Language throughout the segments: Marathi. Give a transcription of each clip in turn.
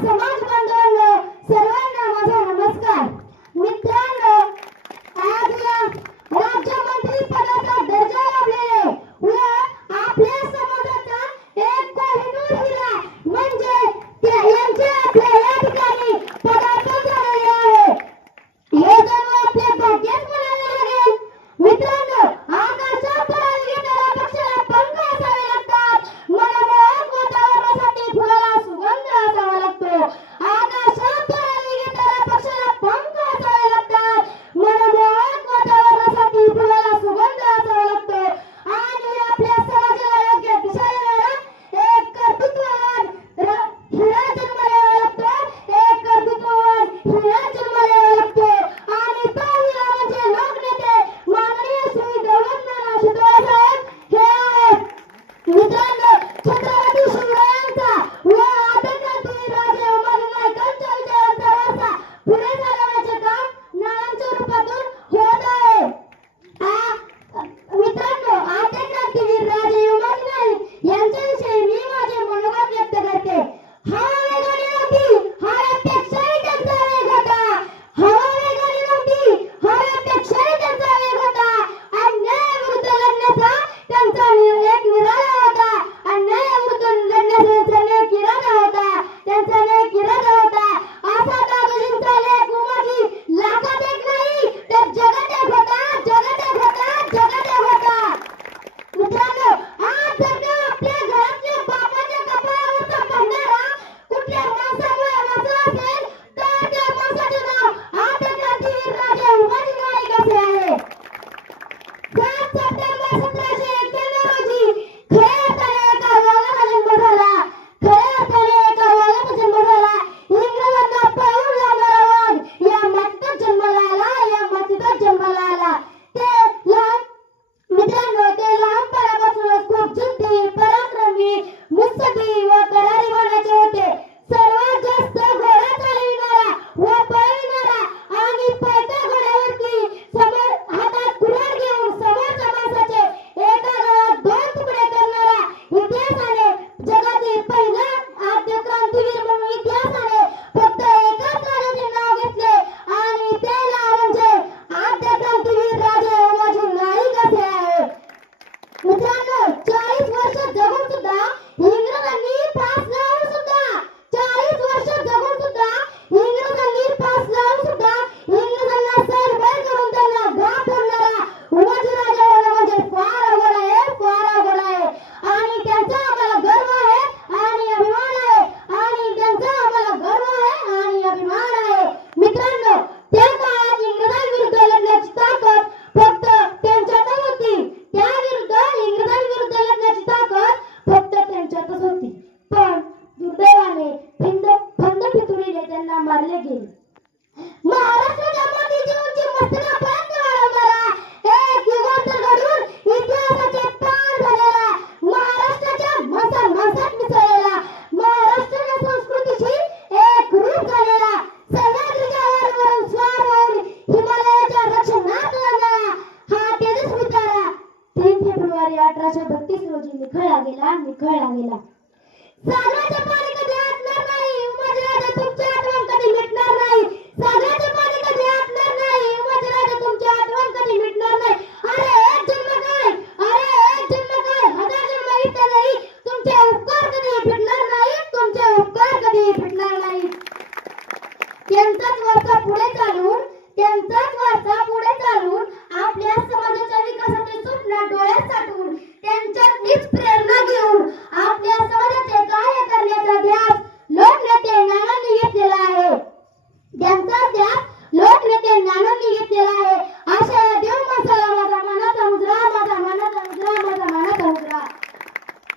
समाज बांधवांनो, सर्वांना माझा नमस्कार. मित्रांनो, आज राज्यमंत्री पदाचा दर्जा लाभलेले व आपल्या समाजाचा एक कोहिनूर हिरा म्हणजे यांचे आपल्या या ठिकाणी पदार्पण झालेले आहे. हे जणू आपले भाग्यच म्हणावे लागेल. मित्रांनो, आकाशात तळाला घेणाऱ्या पक्षाला पंख असावे लागतात. मनमोहक वातावरणासाठी फुलाला सुगंध असावा लागतो. आकाशात तळाला घेणाऱ्या पक्षाला पंख असावे लागतात. मनमोहक वातावरणासाठी फुलाला सुगंध असावा लागतो. आणि आपल्या समाजाला योग्य दिशा देणारा एक कर्तृत्ववान हिरा जन्माला लागतो. एक कर्तृत्ववान हिरा जन्माला लागतो. आणि तो हिरा म्हणजे लोकनेते माननीय श्री दौलतनाना शितोळे साहेब हे आहेत. मित्रांनो, छत्रपती शिवरायांचा व आदरणीय राजे उमाजी नायकांच्या विचारांचा वारसा पुढे चालवण्याचे काम नानांच्या रूपातून होत आहे. मित्रांनो, आदरणीय राजे उमाजी नाईक यांच्याविषयी मी माझे मनोगत व्यक्त करते. हवा वेगाने नव्हती, हव्यापेक्षाही त्यांचा वेग होता. हवा वेगाने नव्हती, हव्यापेक्षाही त्यांचा वेग होता. अन्यायाविरुद्ध लढण्याचा त्यांचा एक निराळा होता. अन्यायाविरुद्ध लढण्याचा त्यांचा एक इरादा होता. त्यांचा एक इरादा होता. असा दादोजींचा लेख उमाजी लाखात एक नाही तर जगात एक होता. जगात एक होता. जगात एक होता. मित्रांनो, आज जर का आपल्या घरातल्या बापाच्या कपाळावरचा पडणारा कुठल्या माणसामुळे वाचला असेल तर त्या माणसाचे नाव आदरणीय राजे उमाजी नाईक असे आहे. 7 सप्टेंबर 1791 रोजी खऱ्या अर्थाने एका वाघाचा जन्म झाला. खऱ्या अर्थाने एका वाघाचा जन्म झाला. इंग्रजांना पळवून लावणारा वाघ या मातीतच जन्माला आला. या मातीतच जन्माला आला. ते लहान मित्रांनो, ते लहानपणापासूनच खूप जिद्दी, पराक्रमी, मुत्सद्दी व करारी बनायचे होते. सर्वात जास्त घोडा चालविणारा व पळविणारा आणि पळत्या घोड्यावरती समोर हातात कुऱ्हाड घेऊन समोरच्या माणसाचे एका गावात 2 तुकडे करणारा इतिहासाने जगातील पहिला आद्य क्रांतीवीर म्हणून इतिहासाने फक्त एकाच राजाचे नाव घेतले आणि ते नाव म्हणजे आद्य क्रांतीवीर राजे उमाजी नाईक असे आहे. मित्रांनो, 40 वर्ष जगून सुद्धा इंग्रजांनी फास लावून सुद्धा 40 वर्ष जगून सुद्धा इंग्रजांनी फास लावून सुद्धा इंग्रजांना सरबैर करून त्यांना घाव फोडणारा उमाजी राजा होणं म्हणजे फार अवघड आहे. फार अवघड आहे. आणि त्यांचा आम्हाला गर्व आहे आणि अभिमान आहे. आणि त्यांचा आम्हाला गर्व आहे आणि अभिमान आहे. मित्रांनो, त्या काळात इंग्रजांविरुद्ध लढण्याची ताकद फक्त त्यांच्यातच होती. इंग्रजांविरुद्ध लढण्याची ताकद फक्त त्यांच्यातच होती. पण दुर्दैवाने फंद फितुरीने त्यांना मारले गेले. महाराष्ट्राच्या मातीची उंची मस्तकापर्यंत वाढवणारा एक युगांतर घडून इतिहासाचे पार झालेला, महाराष्ट्राच्या माणसात मिसळलेला, महाराष्ट्राच्या संस्कृतीशी एक रूप झालेला, सह्याद्रीच्या वरून स्वार होऊन हिमालयाच्या दक्षिणात लागला हा तेजस्वी तारा 3 फेब्रुवारी 1832 रोजी निखळला गेला. सागराचे पाणी कधी आटणार नाही. उमाजी राजा तुमची आठवण कधी मिटणार नाही. सागराचे पाणी कधी आटणार नाही. उमाजी राजा तुमची आठवण कधी मिटणार नाही. अरे एक जन्म काय, अरे एक जन्म काय, 1000 जन्म इतका नाही. तुमचे उपकार कधी फिटणार नाही. तुमचे उपकार कधी फिटणार नाही. त्यांचाच वारसा पुढे चालून आपल्या समाजाच्या विकासाचे स्वप्न डोळ्यात साठवून त्यांच्यातलीच प्रेरणा घेऊन आपल्या समाजाचे कार्य करण्याचा ध्यास लोकनेते नानांनी घेतलेला आहे. त्यांचा ध्यास लोकनेते नानांनी घेतलेला आहे. अशा या देव माणसाला माझा मनाचा मुजरा, माझा मनाचा मुजरा, माझा मनाचा मुजरा.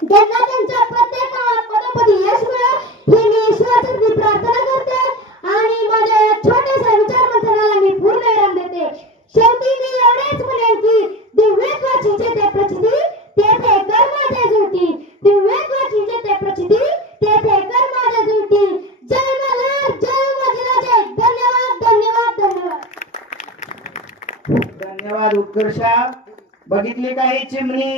त्यांना त्यांच्या प्रत्येक कामात पदोपदी यश मिळो ही मी ईश्वराची प्रार्थना करते आणि माझ्या या छोट्याशा विचार मंथनाला मी पूर्ण विराम देते. शेवटी मी एवढेच म्हणेन की दिव्यत्वाची जेथे प्रचिती तेथे कर्माच्या जुळती. दिव्यत्वाची जेथे प्रचिती तेथे कर्माच्या जुळती. जय महाराज, जय उमाजी राजे. धन्यवाद, धन्यवाद, धन्यवाद. धन्यवाद उत्कर्षा. बघितली का ही चिमणी